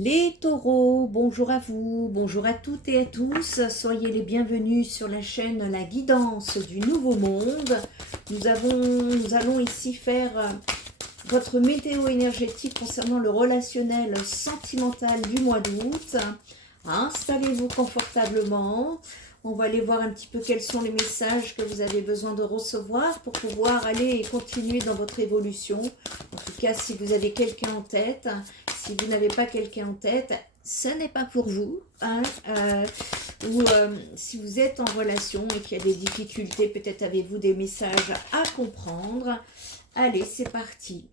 Les taureaux, bonjour à vous, bonjour à toutes et à tous, soyez les bienvenus sur la chaîne La Guidance du Nouveau Monde. Nous allons ici faire votre météo énergétique concernant le relationnel sentimental du mois d'août. Installez-vous confortablement. On va aller voir un petit peu quels sont les messages que vous avez besoin de recevoir pour pouvoir aller et continuer dans votre évolution. En tout cas, si vous avez quelqu'un en tête, si vous n'avez pas quelqu'un en tête, ce n'est pas pour vous. Ou si vous êtes en relation et qu'il y a des difficultés, peut-être avez-vous des messages à comprendre. Allez, c'est parti.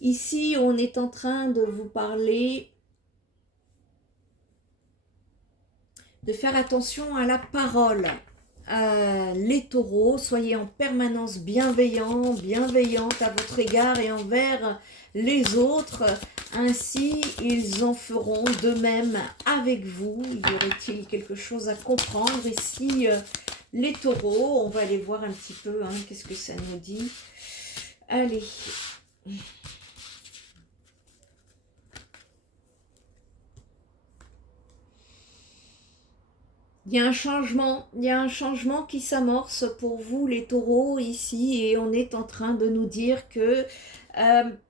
Ici, on est en train de vous parler de faire attention à la parole. Les taureaux, soyez en permanence bienveillants, bienveillantes à votre égard et envers les autres. Ainsi, ils en feront de même avec vous. Y aurait-il quelque chose à comprendre ici, les taureaux? On va aller voir un petit peu, qu'est-ce que ça nous dit. Allez. Il y a un changement qui s'amorce pour vous les taureaux ici et on est en train de nous dire que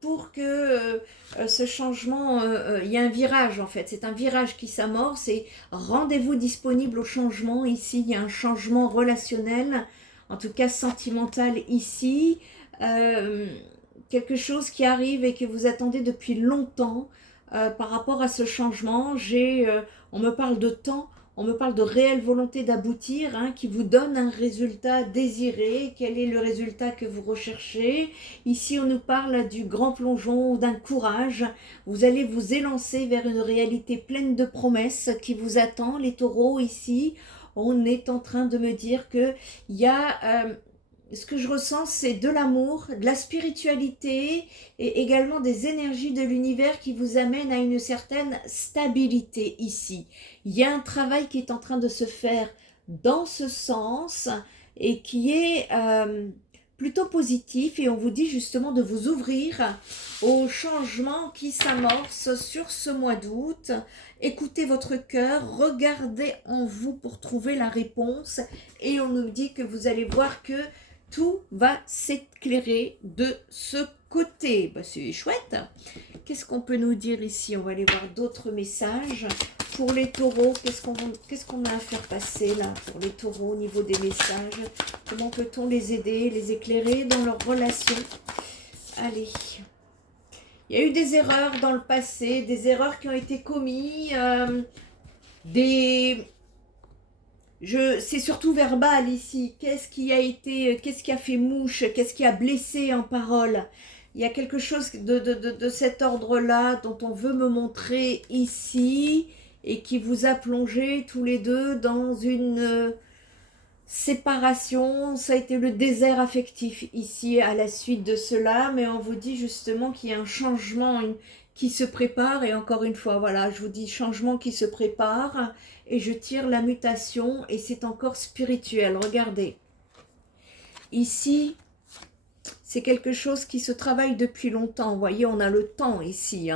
pour que ce changement, il y a un virage en fait, c'est un virage qui s'amorce et rendez-vous disponible au changement ici, il y a un changement relationnel, en tout cas sentimental ici, quelque chose qui arrive et que vous attendez depuis longtemps par rapport à ce changement, on me parle de temps. On me parle de réelle volonté d'aboutir, qui vous donne un résultat désiré. Quel est le résultat que vous recherchez? Ici, on nous parle du grand plongeon ou d'un courage. Vous allez vous élancer vers une réalité pleine de promesses qui vous attend, les taureaux, ici. On est en train de me dire qu'il y a... ce que je ressens, c'est de l'amour, de la spiritualité et également des énergies de l'univers qui vous amènent à une certaine stabilité ici. Il y a un travail qui est en train de se faire dans ce sens et qui est plutôt positif et on vous dit justement de vous ouvrir aux changements qui s'amorcent sur ce mois d'août. Écoutez votre cœur, regardez en vous pour trouver la réponse et on nous dit que vous allez voir que tout va s'éclairer de ce côté. C'est chouette. Qu'est-ce qu'on peut nous dire ici? On va aller voir d'autres messages. Pour les taureaux, qu'est-ce qu'on a à faire passer là pour les taureaux au niveau des messages? Comment peut-on les aider, les éclairer dans leur relation? Allez. Il y a eu des erreurs dans le passé, des erreurs qui ont été commises, c'est surtout verbal ici. Qu'est-ce qui a fait mouche? Qu'est-ce qui a blessé en parole? Il y a quelque chose de cet ordre-là dont on veut me montrer ici et qui vous a plongé tous les deux dans une séparation. Ça a été le désert affectif ici à la suite de cela, mais on vous dit justement qu'il y a un changement qui se prépare et encore une fois, voilà, je vous dis changement qui se prépare et je tire la mutation et c'est encore spirituel. Regardez, ici, c'est quelque chose qui se travaille depuis longtemps. Vous voyez, on a le temps ici.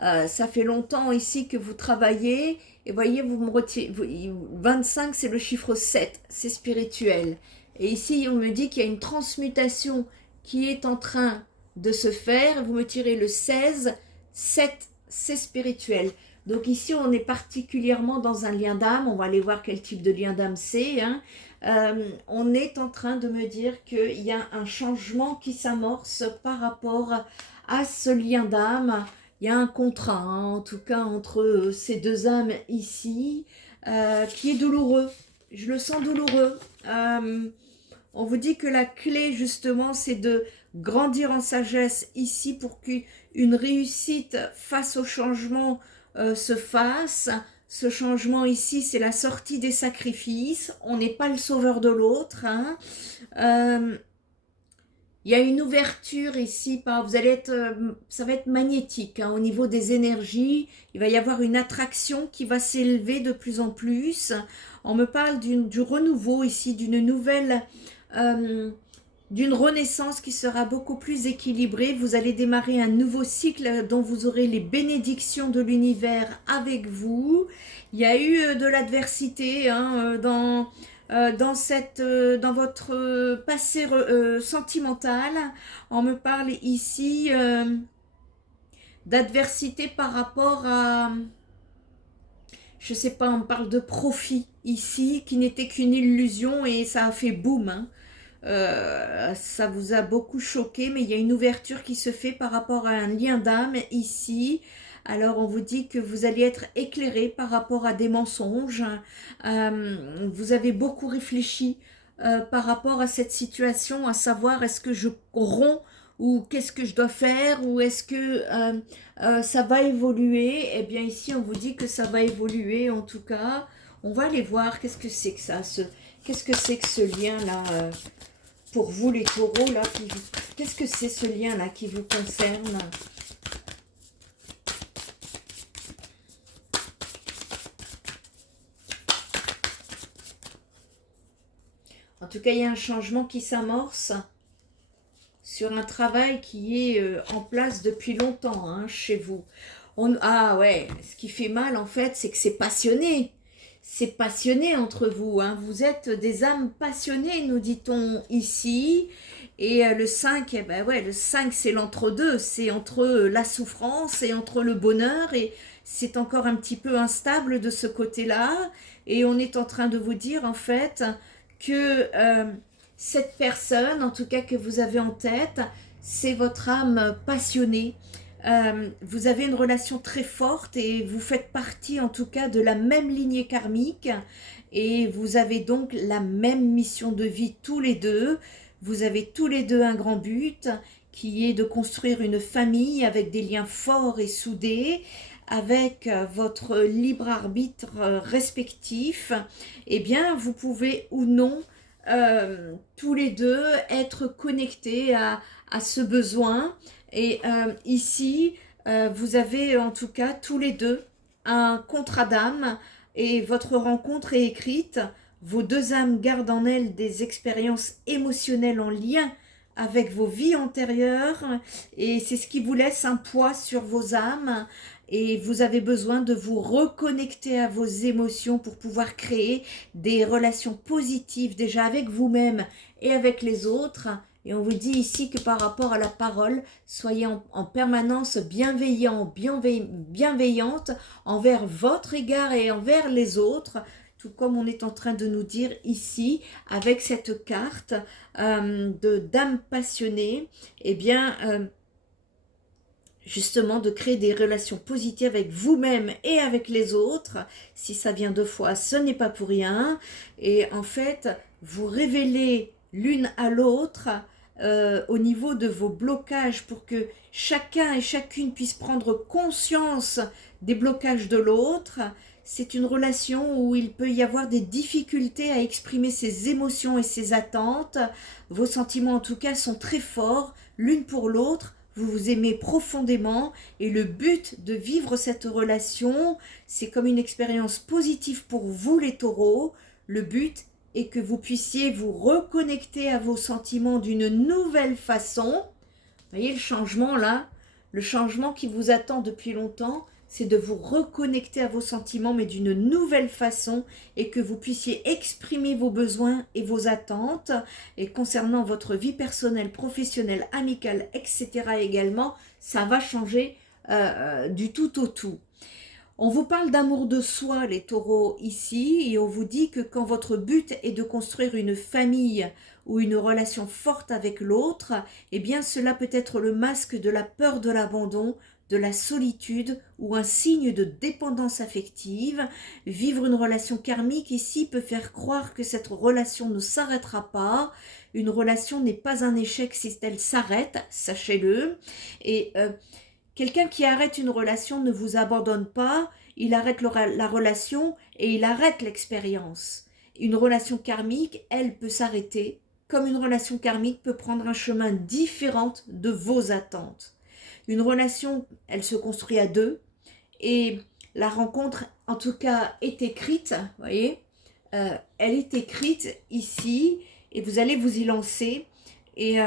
Ça fait longtemps ici que vous travaillez. Et voyez, vous me retirez. 25, c'est le chiffre 7. C'est spirituel. Et ici, on me dit qu'il y a une transmutation qui est en train de se faire. Vous me tirez le 16. 7, c'est spirituel. Donc ici, on est particulièrement dans un lien d'âme. On va aller voir quel type de lien d'âme c'est. On est en train de me dire qu'il y a un changement qui s'amorce par rapport à ce lien d'âme. Il y a un contrat, en tout cas, entre ces deux âmes ici, qui est douloureux. Je le sens douloureux. On vous dit que la clé, justement, c'est de grandir en sagesse ici pour qu'une réussite face au changement se fasse. Ce changement ici, c'est la sortie des sacrifices. On n'est pas le sauveur de l'autre. Il y a une ouverture ici, ça va être magnétique au niveau des énergies. Il va y avoir une attraction qui va s'élever de plus en plus. On me parle du renouveau ici, d'une nouvelle d'une renaissance qui sera beaucoup plus équilibrée. Vous allez démarrer un nouveau cycle dont vous aurez les bénédictions de l'univers avec vous. Il y a eu de l'adversité hein, dans votre passé sentimental. On me parle ici d'adversité par rapport à, je sais pas, on parle de profit ici, qui n'était qu'une illusion et ça a fait boum. Hein. Ça vous a beaucoup choqué, mais il y a une ouverture qui se fait par rapport à un lien d'âme ici. Alors on vous dit que vous allez être éclairé par rapport à des mensonges. Vous avez beaucoup réfléchi par rapport à cette situation, à savoir est-ce que je romps ou qu'est-ce que je dois faire ou est-ce que ça va évoluer. Eh bien ici on vous dit que ça va évoluer en tout cas. On va aller voir qu'est-ce que c'est que ça, qu'est-ce que c'est que ce lien-là pour vous les taureaux, là, qu'est-ce que c'est ce lien-là qui vous concerne? En tout cas, il y a un changement qui s'amorce sur un travail qui est en place depuis longtemps hein, chez vous. Ah ouais, ce qui fait mal en fait, c'est que c'est passionné. C'est passionné entre vous. Hein. Vous êtes des âmes passionnées, nous dit-on ici. Et le 5, eh ben ouais, le 5 c'est l'entre-deux. C'est entre la souffrance et entre le bonheur. Et c'est encore un petit peu instable de ce côté-là. Et on est en train de vous dire en fait que cette personne, en tout cas que vous avez en tête, c'est votre âme passionnée. Vous avez une relation très forte et vous faites partie en tout cas de la même lignée karmique et vous avez donc la même mission de vie tous les deux. Vous avez tous les deux un grand but qui est de construire une famille avec des liens forts et soudés, avec votre libre arbitre respectif. Eh bien, vous pouvez ou non tous les deux être connectés à ce besoin. Et ici, vous avez en tout cas tous les deux un contrat d'âme et votre rencontre est écrite. Vos deux âmes gardent en elles des expériences émotionnelles en lien avec vos vies antérieures et c'est ce qui vous laisse un poids sur vos âmes et vous avez besoin de vous reconnecter à vos émotions pour pouvoir créer des relations positives déjà avec vous-même et avec les autres. Et on vous dit ici que par rapport à la parole, soyez en permanence bienveillante envers votre égard et envers les autres, tout comme on est en train de nous dire ici, avec cette carte de dame passionnée, eh bien, justement de créer des relations positives avec vous-même et avec les autres. Si ça vient deux fois, ce n'est pas pour rien. Et en fait, vous révélez l'une à l'autre au niveau de vos blocages pour que chacun et chacune puisse prendre conscience des blocages de l'autre. C'est une relation où il peut y avoir des difficultés à exprimer ses émotions et ses attentes. Vos sentiments en tout cas sont très forts l'une pour l'autre. Vous vous aimez profondément et le but de vivre cette relation, c'est comme une expérience positive pour vous les taureaux. Le but est que vous puissiez vous reconnecter à vos sentiments d'une nouvelle façon. Vous voyez le changement là? Le changement qui vous attend depuis longtemps, c'est de vous reconnecter à vos sentiments, mais d'une nouvelle façon, et que vous puissiez exprimer vos besoins et vos attentes. Et concernant votre vie personnelle, professionnelle, amicale, etc. également, ça va changer du tout au tout. On vous parle d'amour de soi, les taureaux, ici, et on vous dit que quand votre but est de construire une famille ou une relation forte avec l'autre, eh bien cela peut être le masque de la peur de l'abandon, de la solitude ou un signe de dépendance affective. Vivre une relation karmique ici peut faire croire que cette relation ne s'arrêtera pas. Une relation n'est pas un échec si elle s'arrête, sachez-le. Et quelqu'un qui arrête une relation ne vous abandonne pas, il arrête la relation et il arrête l'expérience. Une relation karmique, elle peut s'arrêter, comme une relation karmique peut prendre un chemin différent de vos attentes. Une relation, elle se construit à deux et la rencontre, en tout cas, est écrite, vous voyez, elle est écrite ici et vous allez vous y lancer Et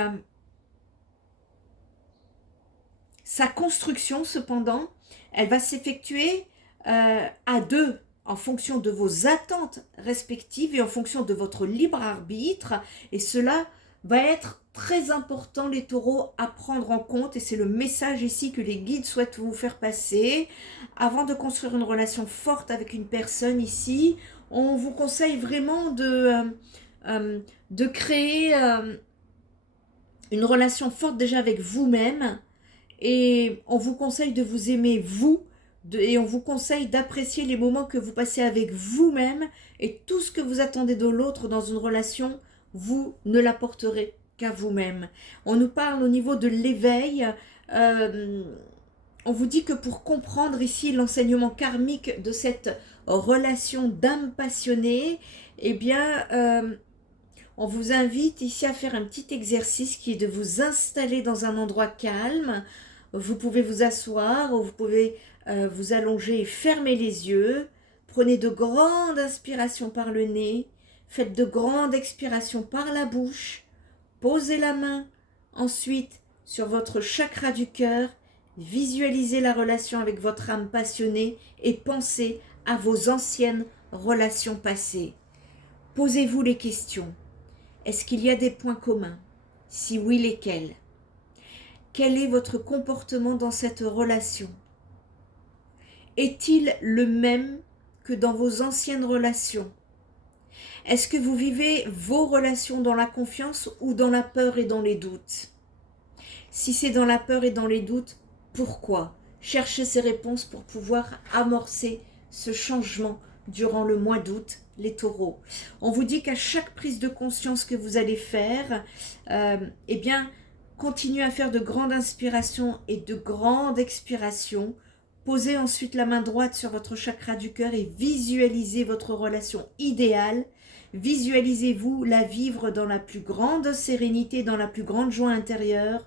sa construction, cependant, elle va s'effectuer à deux, en fonction de vos attentes respectives et en fonction de votre libre arbitre. Et cela va être très important, les taureaux, à prendre en compte. Et c'est le message ici que les guides souhaitent vous faire passer. Avant de construire une relation forte avec une personne ici, on vous conseille vraiment de créer une relation forte déjà avec vous-même. Et on vous conseille de vous aimer vous, et on vous conseille d'apprécier les moments que vous passez avec vous-même, et tout ce que vous attendez de l'autre dans une relation, vous ne l'apporterez qu'à vous-même. On nous parle au niveau de l'éveil, on vous dit que pour comprendre ici l'enseignement karmique de cette relation d'âme passionnée, eh bien, on vous invite ici à faire un petit exercice qui est de vous installer dans un endroit calme. Vous pouvez vous asseoir ou vous pouvez vous allonger et fermer les yeux. Prenez de grandes inspirations par le nez. Faites de grandes expirations par la bouche. Posez la main ensuite sur votre chakra du cœur. Visualisez la relation avec votre âme passionnée et pensez à vos anciennes relations passées. Posez-vous les questions. Est-ce qu'il y a des points communs? Si oui, lesquels? Quel est votre comportement dans cette relation? Est-il le même que dans vos anciennes relations? Est-ce que vous vivez vos relations dans la confiance ou dans la peur et dans les doutes? Si c'est dans la peur et dans les doutes, pourquoi? Cherchez ces réponses pour pouvoir amorcer ce changement durant le mois d'août, les taureaux. On vous dit qu'à chaque prise de conscience que vous allez faire, eh bien, continuez à faire de grandes inspirations et de grandes expirations. Posez ensuite la main droite sur votre chakra du cœur et visualisez votre relation idéale. Visualisez-vous la vivre dans la plus grande sérénité, dans la plus grande joie intérieure.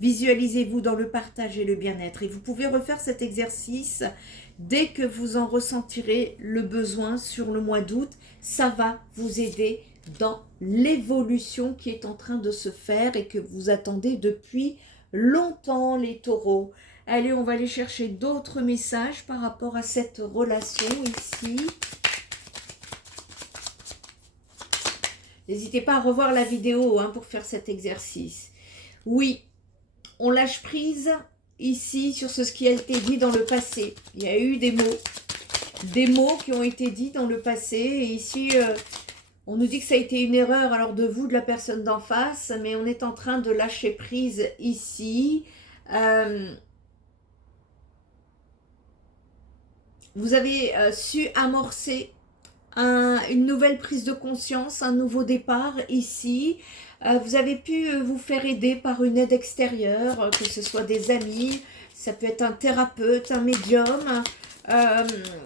Visualisez-vous dans le partage et le bien-être. Et vous pouvez refaire cet exercice dès que vous en ressentirez le besoin sur le mois d'août. Ça va vous aider dans l'évolution qui est en train de se faire et que vous attendez depuis longtemps, les taureaux. Allez, on va aller chercher d'autres messages par rapport à cette relation ici. N'hésitez pas à revoir la vidéo pour faire cet exercice. Oui, on lâche prise ici sur ce qui a été dit dans le passé. Il y a eu des mots qui ont été dits dans le passé. Et ici, on nous dit que ça a été une erreur alors de vous, de la personne d'en face, mais on est en train de lâcher prise ici. Vous avez su amorcer une nouvelle prise de conscience, un nouveau départ ici. Vous avez pu vous faire aider par une aide extérieure, que ce soit des amis, ça peut être un thérapeute, un médium.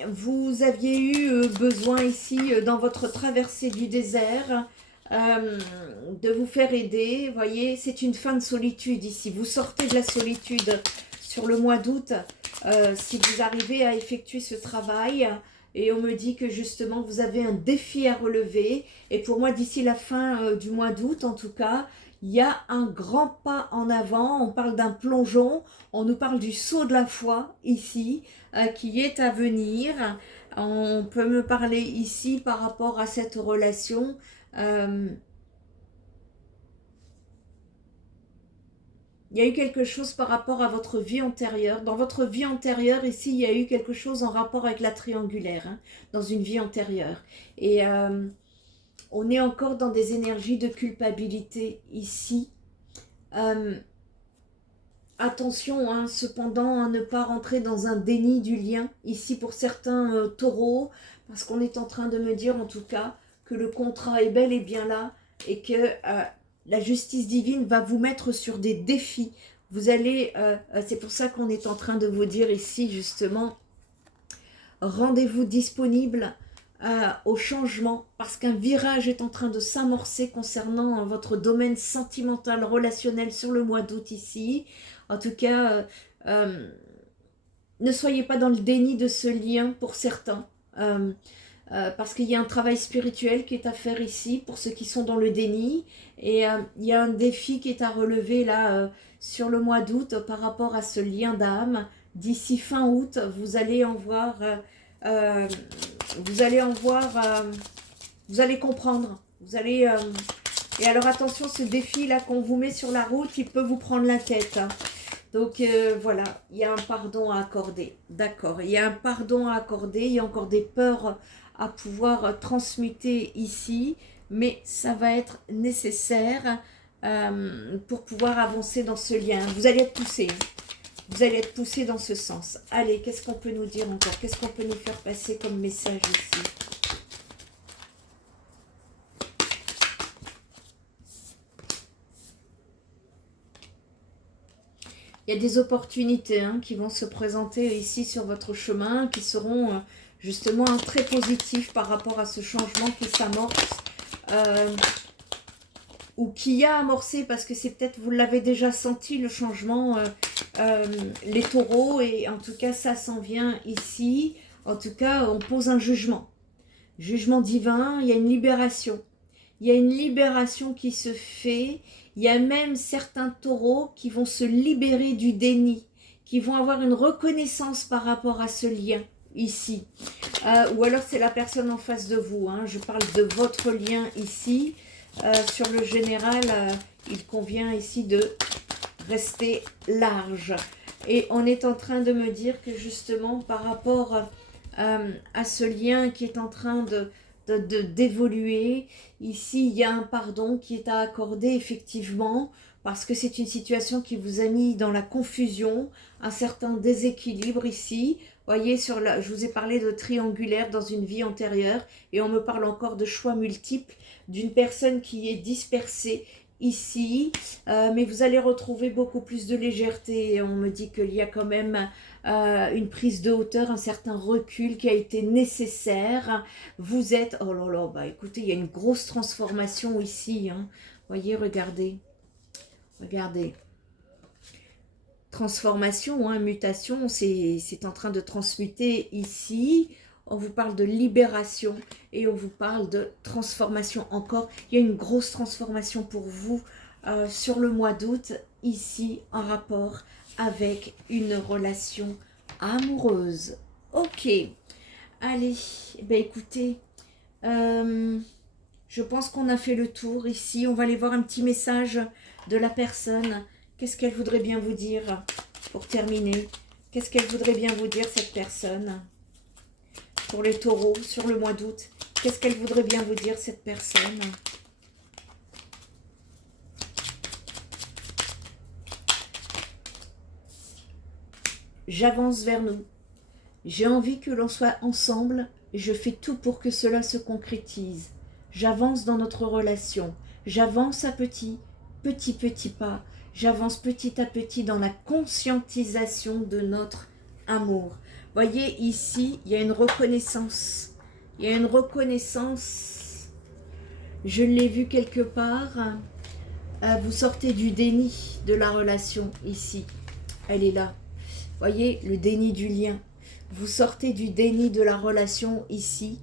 Vous aviez eu besoin ici, dans votre traversée du désert, de vous faire aider. Vous voyez, c'est une fin de solitude ici. Vous sortez de la solitude sur le mois d'août si vous arrivez à effectuer ce travail. Et on me dit que justement, vous avez un défi à relever. Et pour moi, d'ici la fin du mois d'août, en tout cas, il y a un grand pas en avant. On parle d'un plongeon. On nous parle du saut de la foi ici, qui est à venir. On peut me parler ici par rapport à cette relation. Il y a eu quelque chose par rapport à votre vie antérieure. Dans votre vie antérieure, ici, il y a eu quelque chose en rapport avec la triangulaire, dans une vie antérieure. Et on est encore dans des énergies de culpabilité ici. Attention, cependant, à ne pas rentrer dans un déni du lien, ici pour certains taureaux, parce qu'on est en train de me dire, en tout cas, que le contrat est bel et bien là, et que la justice divine va vous mettre sur des défis. Vous allez, c'est pour ça qu'on est en train de vous dire ici, justement, rendez-vous disponible au changement, parce qu'un virage est en train de s'amorcer concernant votre domaine sentimental, relationnel sur le mois d'août ici. En tout cas, ne soyez pas dans le déni de ce lien pour certains. parce qu'il y a un travail spirituel qui est à faire ici pour ceux qui sont dans le déni. Et il y a un défi qui est à relever là sur le mois d'août par rapport à ce lien d'âme. D'ici fin août, vous allez en voir, vous allez en voir, vous allez comprendre. Vous allez... et alors attention, ce défi là qu'on vous met sur la route, il peut vous prendre la tête. Hein. Donc voilà, il y a un pardon à accorder. D'accord, il y a un pardon à accorder, il y a encore des peurs à pouvoir transmuter ici, mais ça va être nécessaire pour pouvoir avancer dans ce lien. Vous allez être poussé. Vous allez être poussé dans ce sens. Allez, qu'est-ce qu'on peut nous dire encore? Qu'est-ce qu'on peut nous faire passer comme message ici? Il y a des opportunités hein, qui vont se présenter ici sur votre chemin, qui seront justement très positifs par rapport à ce changement qui s'amorce ou qui a amorcé, parce que c'est peut-être, vous l'avez déjà senti, le changement, les taureaux, et en tout cas, ça s'en vient ici. En tout cas, on pose un jugement. Jugement divin, il y a une libération. Il y a une libération qui se fait. Il y a même certains taureaux qui vont se libérer du déni, qui vont avoir une reconnaissance par rapport à ce lien ici. Ou alors c'est la personne en face de vous. Hein. Je parle de votre lien ici. Sur le général, il convient ici de rester large. Et on est en train de me dire que justement par rapport à ce lien qui est en train d'évoluer, ici il y a un pardon qui est à accorder effectivement, parce que c'est une situation qui vous a mis dans la confusion, un certain déséquilibre ici. Voyez, je vous ai parlé de triangulaire dans une vie antérieure, et on me parle encore de choix multiples, d'une personne qui est dispersée ici, mais vous allez retrouver beaucoup plus de légèreté. On me dit qu'il y a quand même une prise de hauteur, un certain recul qui a été nécessaire. Vous êtes, oh là là, bah écoutez, il y a une grosse transformation ici, hein. Voyez, regardez, regardez. Transformation, hein, mutation, c'est en train de transmuter ici. On vous parle de libération et on vous parle de transformation encore. Il y a une grosse transformation pour vous sur le mois d'août, ici, en rapport avec une relation amoureuse. Ok, allez, ben écoutez, je pense qu'on a fait le tour ici. On va aller voir un petit message de la personne. Qu'est-ce qu'elle voudrait bien vous dire pour terminer? Qu'est-ce qu'elle voudrait bien vous dire, cette personne? Pour les taureaux, sur le mois d'août, qu'est-ce qu'elle voudrait bien vous dire, cette personne? J'avance vers nous. J'ai envie que l'on soit ensemble et je fais tout pour que cela se concrétise. J'avance dans notre relation. J'avance à petits pas. J'avance petit à petit dans la conscientisation de notre amour. Voyez, ici, il y a une reconnaissance. Il y a une reconnaissance. Je l'ai vu quelque part. Vous sortez du déni de la relation, ici. Elle est là. Voyez, le déni du lien. Vous sortez du déni de la relation, ici.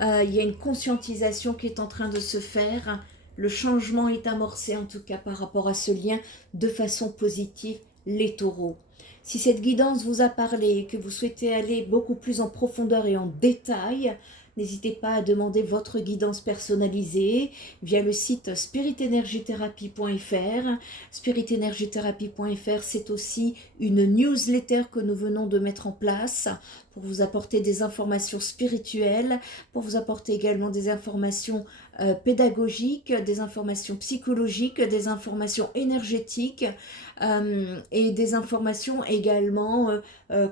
Il y a une conscientisation qui est en train de se faire. Le changement est amorcé, en tout cas, par rapport à ce lien, de façon positive, les taureaux. Si cette guidance vous a parlé et que vous souhaitez aller beaucoup plus en profondeur et en détail, n'hésitez pas à demander votre guidance personnalisée via le site spiritenergithérapie.fr. Spiritenergithérapie.fr, c'est aussi une newsletter que nous venons de mettre en place pour vous apporter des informations spirituelles, pour vous apporter également des informations pédagogiques, des informations psychologiques, des informations énergétiques et des informations également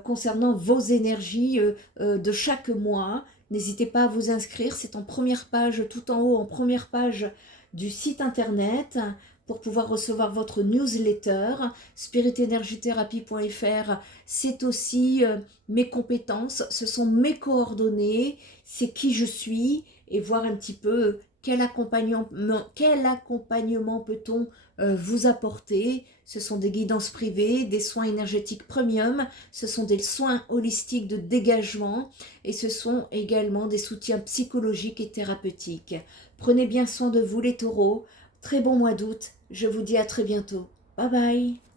concernant vos énergies de chaque mois. N'hésitez pas à vous inscrire, c'est en première page, tout en haut, en première page du site internet pour pouvoir recevoir votre newsletter. spiritenergithérapie.fr, c'est aussi mes compétences, ce sont mes coordonnées, c'est qui je suis et voir un petit peu quel accompagnement peut-on vous apporter. Ce sont des guidances privées, des soins énergétiques premium, ce sont des soins holistiques de dégagement et ce sont également des soutiens psychologiques et thérapeutiques. Prenez bien soin de vous les taureaux. Très bon mois d'août. Je vous dis à très bientôt. Bye bye.